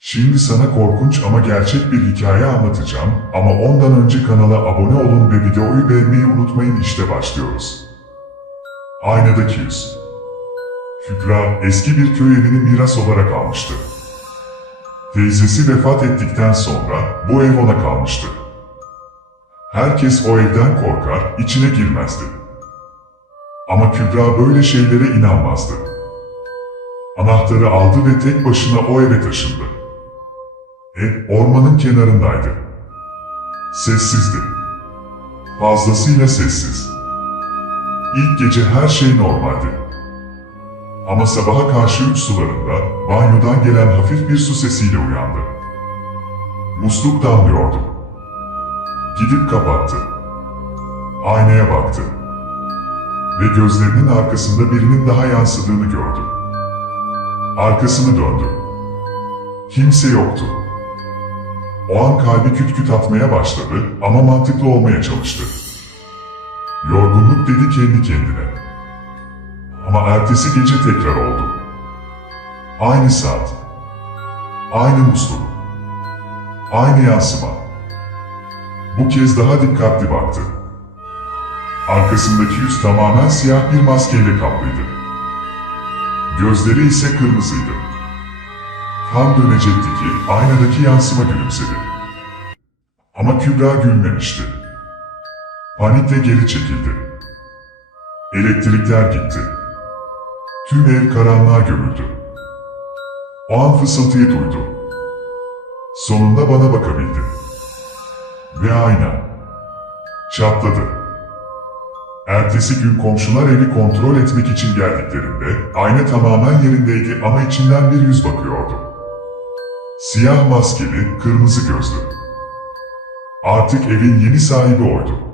Şimdi sana korkunç ama gerçek bir hikaye anlatacağım ama ondan önce kanala abone olun ve videoyu beğenmeyi unutmayın işte başlıyoruz. Aynadaki yüz. Kübra eski bir köy evini miras olarak almıştı. Teyzesi vefat ettikten sonra bu ev ona kalmıştı. Herkes o evden korkar, içine girmezdi. Ama Kübra böyle şeylere inanmazdı. Anahtarı aldı ve tek başına o eve taşındı. Ev ormanın kenarındaydı. Sessizdi. Fazlasıyla sessiz. İlk gece her şey normaldi. Ama sabaha karşı üç sularında banyodan gelen hafif bir su sesiyle uyandı. Musluk damlıyordu. Gidip kapattı. Aynaya baktı. Ve gözlerinin arkasında birinin daha yansıdığını gördü. Arkasını döndü. Kimse yoktu. O an kalbi küt küt atmaya başladı ama mantıklı olmaya çalıştı. Yorgunluk dedi kendi kendine. Ama ertesi gece tekrar oldu. Aynı saat. Aynı musluk. Aynı yansıma. Bu kez daha dikkatli baktı. Arkasındaki yüz tamamen siyah bir maskeyle kaplıydı. Gözleri ise kırmızıydı. Tam dönecekti ki aynadaki yansıma gülümsedi. Ama Kübra gülmemişti. Panikle geri çekildi. Elektrikler gitti. Tüm ev karanlığa gömüldü. O an fısıltıyı duydu. Sonunda bana bakabildi. Ve ayna. Çatladı. Ertesi gün komşular evi kontrol etmek için geldiklerinde ayna tamamen yerindeydi ama içinden bir yüz bakıyordu. Siyah maskeli, kırmızı gözlü. Artık evin yeni sahibi oydu.